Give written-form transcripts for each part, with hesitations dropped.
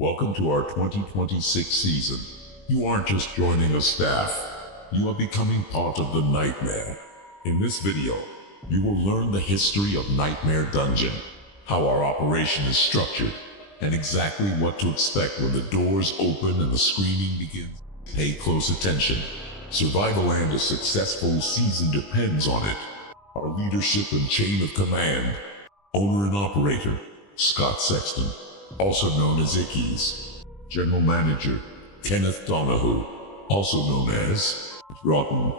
Welcome to our 2026 season. You aren't just joining a staff, you are becoming part of the Nightmare. In this video, you will learn the history of Nightmare Dungeon, how our operation is structured, and exactly what to expect when the doors open and the screaming begins. Pay close attention. Survival and a successful season depends on it. Our leadership and chain of command. Owner and operator, Scott Sexton, also known as Ickies. General Manager, Kenneth Donahue, also known as Rotten.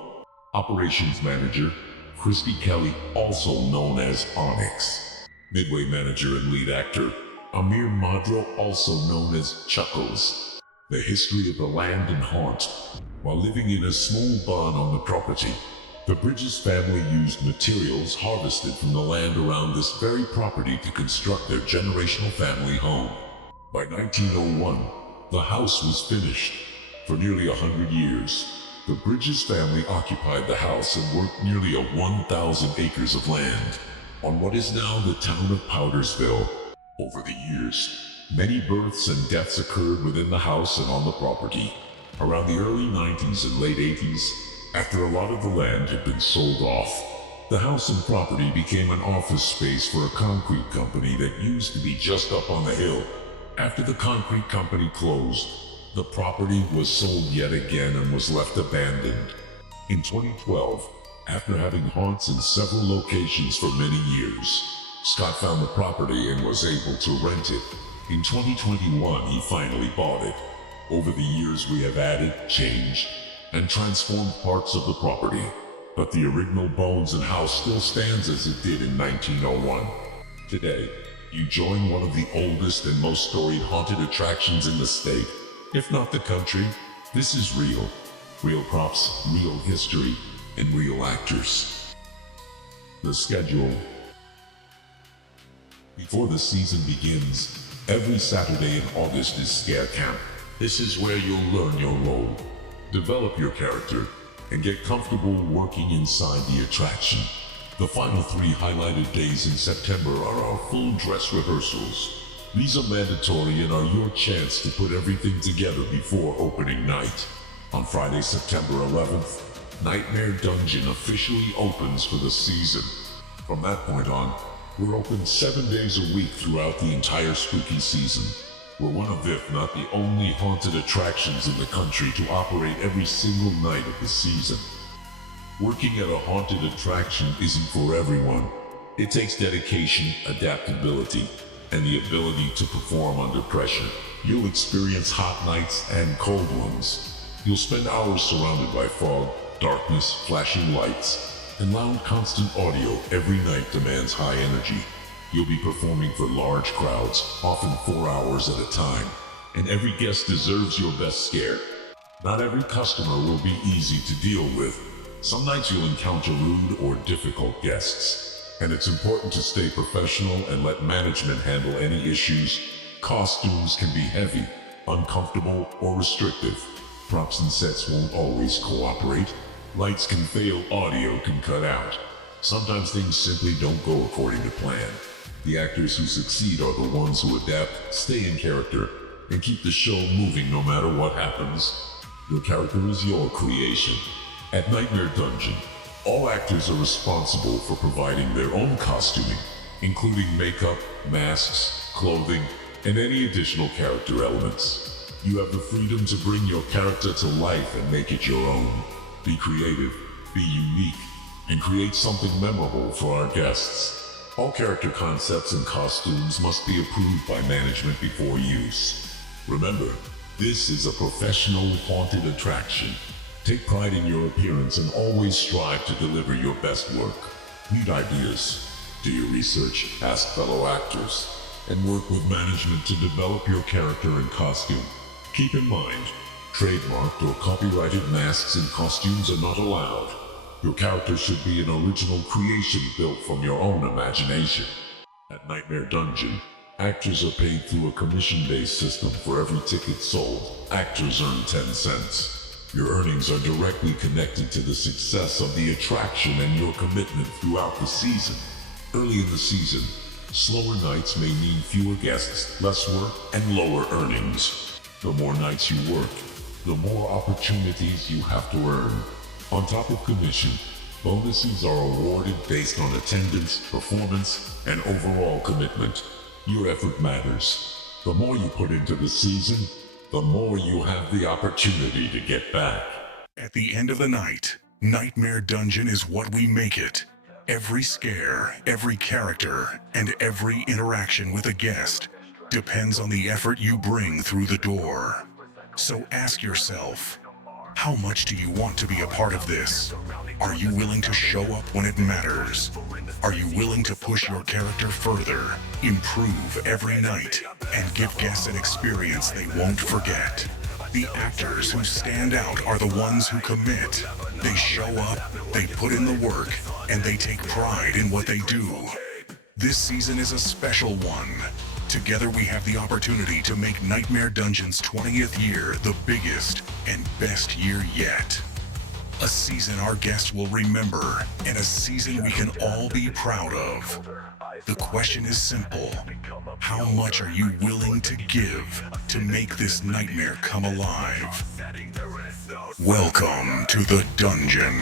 Operations Manager, Crispy Kelly, also known as Onyx. Midway Manager and Lead Actor, Amir Madro, also known as Chuckles. The history of the land and haunt. While living in a small barn on the property, the Bridges family used materials harvested from the land around this very property to construct their generational family home. By 1901, the house was finished. For nearly 100 years, the Bridges family occupied the house and worked nearly 1,000 acres of land on what is now the town of Powdersville. Over the years, many births and deaths occurred within the house and on the property. Around the early 90s and late 80s, after a lot of the land had been sold off, the house and property became an office space for a concrete company that used to be just up on the hill. After the concrete company closed, the property was sold yet again and was left abandoned. In 2012, after having haunts in several locations for many years, Scott found the property and was able to rent it. In 2021, he finally bought it. Over the years, we have added, changed, and transformed parts of the property, but the original bones and house still stands as it did in 1901. Today, you join one of the oldest and most storied haunted attractions in the state, if not the country. This is real. Real props, real history, and real actors. The schedule. Before the season begins, every Saturday in August is Scare Camp. This is where you'll learn your role, develop your character, and get comfortable working inside the attraction. The final 3 highlighted days in September are our full dress rehearsals. These are mandatory and are your chance to put everything together before opening night. On Friday, September 11th, Nightmare Dungeon officially opens for the season. From that point on, we're open 7 days a week throughout the entire spooky season. We're one of, if not the only, haunted attractions in the country to operate every single night of the season. Working at a haunted attraction isn't for everyone. It takes dedication, adaptability, and the ability to perform under pressure. You'll experience hot nights and cold ones. You'll spend hours surrounded by fog, darkness, flashing lights, and loud constant audio. Every night demands high energy. You'll be performing for large crowds, often 4 hours at a time, and every guest deserves your best scare. Not every customer will be easy to deal with. Some nights you'll encounter rude or difficult guests, and it's important to stay professional and let management handle any issues. Costumes can be heavy, uncomfortable, or restrictive. Props and sets won't always cooperate. Lights can fail, audio can cut out. Sometimes things simply don't go according to plan. The actors who succeed are the ones who adapt, stay in character, and keep the show moving no matter what happens. Your character is your creation. At Nightmare Dungeon, all actors are responsible for providing their own costuming, including makeup, masks, clothing, and any additional character elements. You have the freedom to bring your character to life and make it your own. Be creative, be unique, and create something memorable for our guests. All character concepts and costumes must be approved by management before use. Remember, this is a professional haunted attraction. Take pride in your appearance and always strive to deliver your best work. Need ideas? Do your research, ask fellow actors, and work with management to develop your character and costume. Keep in mind, trademarked or copyrighted masks and costumes are not allowed. Your character should be an original creation built from your own imagination. At Nightmare Dungeon, actors are paid through a commission-based system. For every ticket sold, actors earn 10 cents. Your earnings are directly connected to the success of the attraction and your commitment throughout the season. Early in the season, Slower nights may mean fewer guests, less work, and lower earnings. The more nights you work, the more opportunities you have to earn. On top of commission, bonuses are awarded based on attendance, performance, and overall commitment. Your effort matters. The more you put into the season, the more you have the opportunity to get back. At the end of the night, Nightmare Dungeon is what we make it. Every scare, every character, and every interaction with a guest depends on the effort you bring through the door. So ask yourself, how much do you want to be a part of this? Are you willing to show up when it matters? Are you willing to push your character further, improve every night, and give guests an experience they won't forget? The actors who stand out are the ones who commit. They show up, they put in the work, and they take pride in what they do. This season is a special one. Together we have the opportunity to make Nightmare Dungeon's 20th year the biggest and best year yet. A season our guests will remember, and a season we can all be proud of. The question is simple. How much are you willing to give to make this nightmare come alive? Welcome to the dungeon.